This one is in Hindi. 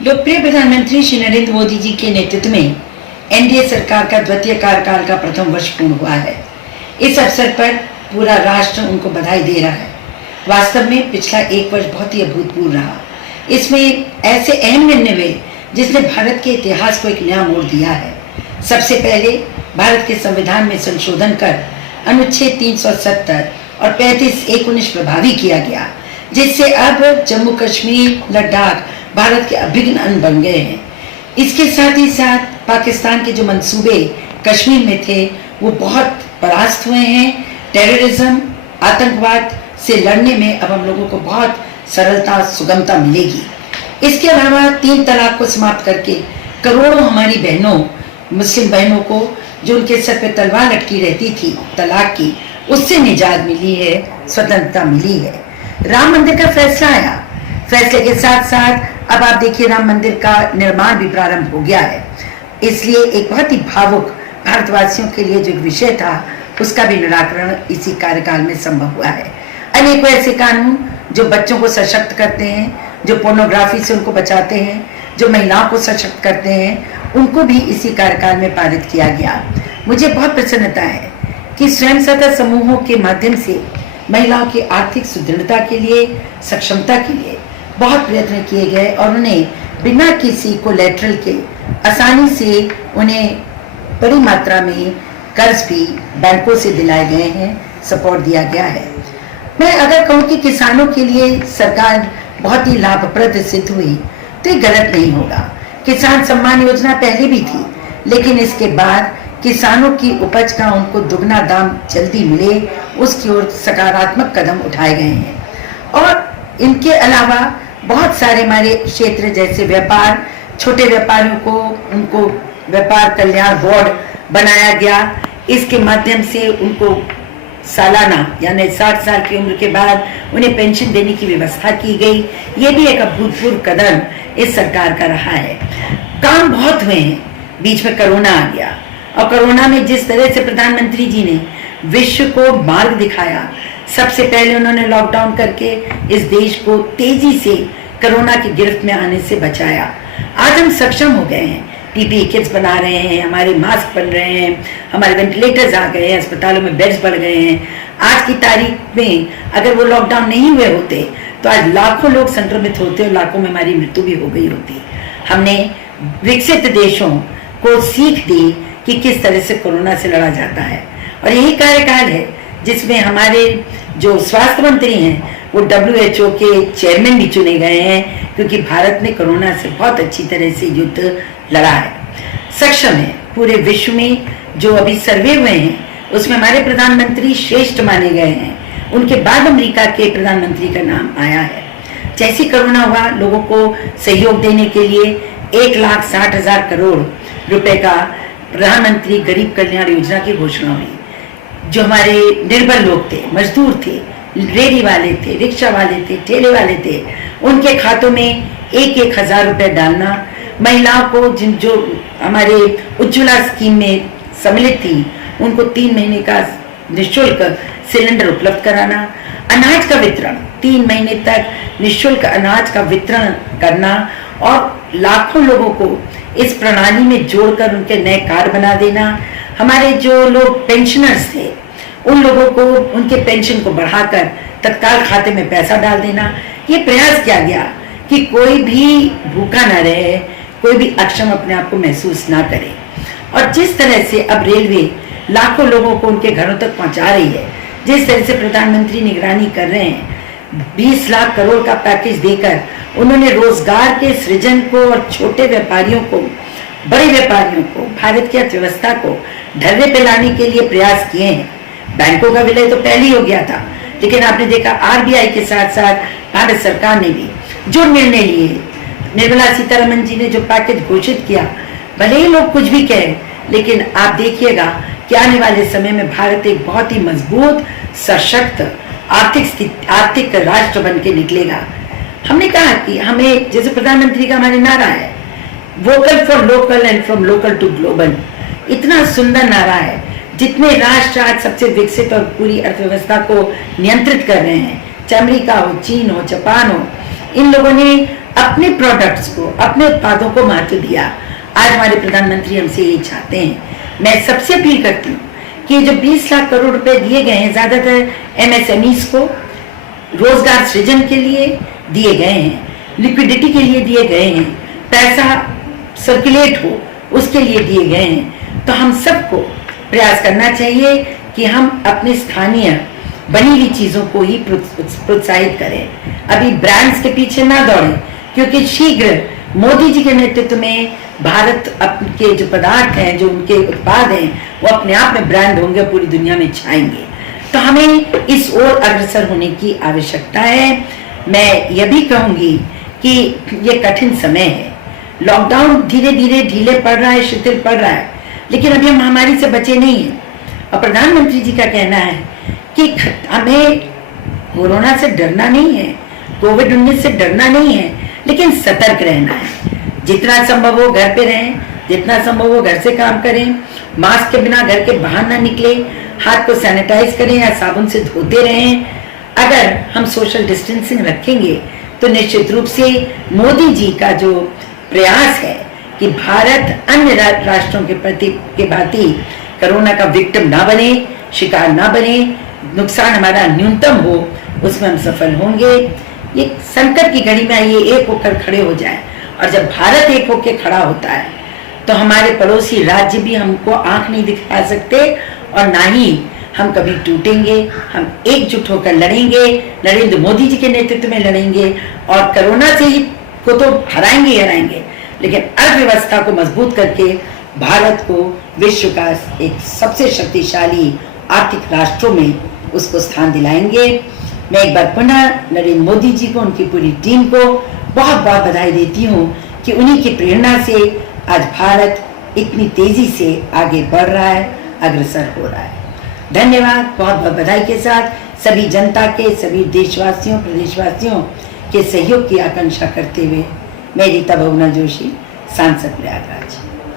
लोकप्रिय प्रधानमंत्री श्री नरेंद्र मोदी जी के नेतृत्व में एनडीए सरकार का द्वितीय कार्यकाल का प्रथम वर्ष पूर्ण हुआ है। इस अवसर पर पूरा राष्ट्र उनको बधाई दे रहा है। वास्तव में पिछला एक वर्ष बहुत ही अभूतपूर्व रहा। इसमें ऐसे अहम निर्णय हुए जिसने भारत के इतिहास को एक नया मोड़ दिया है। सबसे पहले भारत के संविधान में संशोधन कर अनुच्छेद 370 और 35(1)(19) प्रभावी किया गया, जिससे अब जम्मू कश्मीर, लद्दाख भारत के अभिन्न अंग बन गए हैं। इसके साथ ही साथ पाकिस्तान के जो मंसूबे कश्मीर में थे वो बहुत परास्त हुए हैं। टेररिज्म, आतंकवाद से लड़ने में अब हम लोगों को बहुत सरलता, सुगमता मिलेगी। इसके अलावा 3 तलाक को समाप्त करके करोड़ों हमारी बहनों, मुस्लिम बहनों को जो उनके सर पे तलवार लटकी रहती थी तलाक की, उससे निजात मिली है, स्वतंत्रता मिली है। राम मंदिर का फैसला आया। फैसले के साथ साथ अब आप देखिए राम मंदिर का निर्माण भी प्रारंभ हो गया है। इसलिए एक बहुत ही भावुक भारतवासियों के लिए जो विषय था उसका भी निराकरण इसी कार्यकाल में संभव हुआ है। अनेकों ऐसे कानून जो बच्चों को सशक्त करते हैं, जो पोर्नोग्राफी से उनको बचाते हैं, जो महिलाओं को सशक्त करते हैं, उनको भी इसी कार्यकाल में पारित किया गया। मुझे बहुत प्रसन्नता है कि स्वयं सहायता समूहों के माध्यम से महिलाओं की आर्थिक सुदृढ़ता के लिए, सक्षमता के लिए बहुत प्रयत्न किए गए और उन्हें बिना किसी कोलैटरल के आसानी से उन्हें बड़ी मात्रा में कर्ज भी बैंकों से दिलाए गए हैं, सपोर्ट दिया गया है। मैं अगर कहूँ कि किसानों के लिए सरकार बहुत ही लाभप्रद सिद्ध हुई तो ये गलत नहीं होगा। किसान सम्मान योजना पहले भी थी, लेकिन इसके बाद किसानों की उपज का उनको दुगना दाम जल्दी मिले, उसकी ओर सकारात्मक कदम उठाए गए हैं। और इनके अलावा बहुत सारे हमारे क्षेत्र जैसे व्यापार, छोटे व्यापारियों को उनको व्यापार कल्याण बोर्ड बनाया गया। इसके माध्यम से उनको सालाना यानी 60 साल की उम्र के बाद उन्हें पेंशन देने की व्यवस्था की गई। ये भी एक अभूतपूर्व कदम इस सरकार का रहा है। काम बहुत हुए हैं, बीच में कोरोना आ गया और कोरोना में जिस तरह से प्रधानमंत्री जी ने विश्व को मार्ग दिखाया, सबसे पहले उन्होंने लॉकडाउन करके इस देश को तेजी से कोरोना की गिरफ्त में आने से बचाया। आज हम सक्षम हो गए हैं, पीपीई किट्स बना रहे हैं, हमारे मास्क बन रहे हैं, हमारे वेंटिलेटर्स आ गए हैं, अस्पतालों में बेड्स बढ़ गए हैं। आज की तारीख में अगर वो लॉकडाउन नहीं हुए होते तो आज लाखों लोग संक्रमित होते और लाखों में हमारी मृत्यु भी हो गई होती। हमने विकसित देशों को सीख दी कि किस तरह से कोरोना से लड़ा जाता है, और यही कार्यकाल है जिसमें हमारे जो स्वास्थ्य मंत्री हैं वो WHO के चेयरमैन भी चुने गए हैं, क्योंकि भारत ने कोरोना से बहुत अच्छी तरह से युद्ध लड़ा है, सक्षम है। पूरे विश्व में जो अभी सर्वे हुए हैं उसमें हमारे प्रधानमंत्री श्रेष्ठ माने गए हैं। उनके बाद अमेरिका के प्रधानमंत्री का नाम आया है। जैसे कोरोना हुआ, लोगों को सहयोग देने के लिए 1,60,000 करोड़ रुपए का प्रधानमंत्री गरीब कल्याण योजना की घोषणा हुई। जो हमारे निर्बल लोग थे, मजदूर थे, रेडी वाले थे, रिक्शा वाले थे, ठेले वाले थे, उनके खातों में 1-1 हजार रुपए डालना, महिलाओं को जो हमारे उज्ज्वला स्कीम में सम्मिलित थी उनको 3 महीने का निःशुल्क सिलेंडर उपलब्ध कराना, अनाज का वितरण 3 महीने तक निःशुल्क अनाज का वितरण करना और लाखों लोगों को इस प्रणाली में जोड़कर उनके नए कार्ड बना देना। हमारे जो लोग पेंशनर्स थे उन लोगों को उनके पेंशन को बढ़ाकर तत्काल खाते में पैसा डाल देना। ये प्रयास किया गया कि कोई भी भूखा ना रहे, कोई भी अक्षम अपने आप को महसूस ना करे। और जिस तरह से अब रेलवे लाखों लोगों को उनके घरों तक पहुंचा रही है, जिस तरह से प्रधानमंत्री निगरानी कर रहे हैं, 20 लाख करोड़ का पैकेज देकर उन्होंने रोजगार के सृजन को और छोटे व्यापारियों को, बड़े व्यापारियों को, भारत की अर्थव्यवस्था को ढर्रे पे लाने के लिए प्रयास किए हैं। बैंकों का विलय तो पहले ही हो गया था, लेकिन आपने देखा आरबीआई के साथ साथ भारत सरकार ने भी जो निर्णय लिए, निर्मला सीतारमण जी ने जो पैकेज घोषित किया, भले ही लोग कुछ भी कहें, लेकिन आप देखिएगा कि आने वाले समय में भारत एक बहुत ही मजबूत, सशक्त आर्थिक राष्ट्र बन के निकलेगा। हमने कहा कि हमें, जैसे प्रधानमंत्री का हमारे नारा है, vocal for local and from local to global, इतना सुंदर नारा है। जितने राष्ट्र आज सबसे विकसित और पूरी अर्थव्यवस्था को नियंत्रित कर रहे हैं, चाहे अमेरिका हो, चीन हो, जापान हो, इन लोगों ने अपने प्रोडक्ट्स को, अपने उत्पादों को महत्व दिया। आज हमारे प्रधानमंत्री हमसे यही चाहते हैं। मैं सबसे अपील करती हूँ कि जो 20 लाख करोड़ रुपए दिए गए हैं, ज्यादातर एमएसएमईज को रोजगार सृजन के लिए दिए गए हैं, लिक्विडिटी के लिए दिए गए हैं, पैसा सर्कुलेट हो उसके लिए दिए गए हैं। तो हम सबको प्रयास करना चाहिए कि हम अपने स्थानीय बनी हुई चीजों को ही प्रोत्साहित करें। अभी ब्रांड्स के पीछे ना दौड़ें, क्योंकि शीघ्र मोदी जी के नेतृत्व में भारत के जो पदार्थ हैं, जो उनके उत्पाद हैं, वो अपने आप में ब्रांड होंगे, पूरी दुनिया में छाएंगे। तो हमें इस ओर अग्रसर होने की आवश्यकता है। मैं यह भी कहूंगी कि ये कठिन समय है, लॉकडाउन धीरे धीरे ढीले पड़ रहा है, शिथिल पड़ रहा है, लेकिन अभी हम महामारी से बचे नहीं हैं। और प्रधानमंत्री जी का कहना है कि हमें कोरोना से डरना नहीं है, कोविड-19 से डरना नहीं है, लेकिन सतर्क रहना है। जितना संभव हो घर पे रहें, जितना संभव हो घर से काम करें, मास्क के बिना घर के बाहर ना निकले, हाथ को सैनिटाइज करें या साबुन से धोते रहें। अगर हम सोशल डिस्टेंसिंग रखेंगे तो निश्चित रूप से मोदी जी का जो प्रयास है कि भारत अन्य राष्ट्रों के प्रति के भांति कोरोना का विक्टिम ना बने, शिकार ना बने, नुकसान हमारा न्यूनतम हो, उसमें हम सफल होंगे। ये संकट की घड़ी में ये एक होकर खड़े हो जाए, और जब भारत एक होकर खड़ा होता है तो हमारे पड़ोसी राज्य भी हमको आंख नहीं दिखा सकते, और ना ही हम कभी टूटेंगे। हम एकजुट होकर लड़ेंगे, नरेंद्र मोदी जी के नेतृत्व में लड़ेंगे, और कोरोना से ही को तो हराएंगे ही हराएंगे, लेकिन अर्थव्यवस्था को मजबूत करके भारत को विश्व का एक सबसे शक्तिशाली आर्थिक राष्ट्रों में उसको स्थान दिलाएंगे। मैं एक बार पुनः नरेंद्र मोदी जी को, उनकी पूरी टीम को बहुत बहुत बधाई देती हूँ कि उन्हीं की प्रेरणा से आज भारत इतनी तेजी से आगे बढ़ रहा है, अग्रसर हो रहा है। धन्यवाद। बहुत बहुत बधाई के साथ सभी जनता के, सभी देशवासियों, प्रदेशवासियों के सहयोग की आकांक्षा करते हुए मैं रीता बहुगुणा जोशी, सांसद प्रयागराज।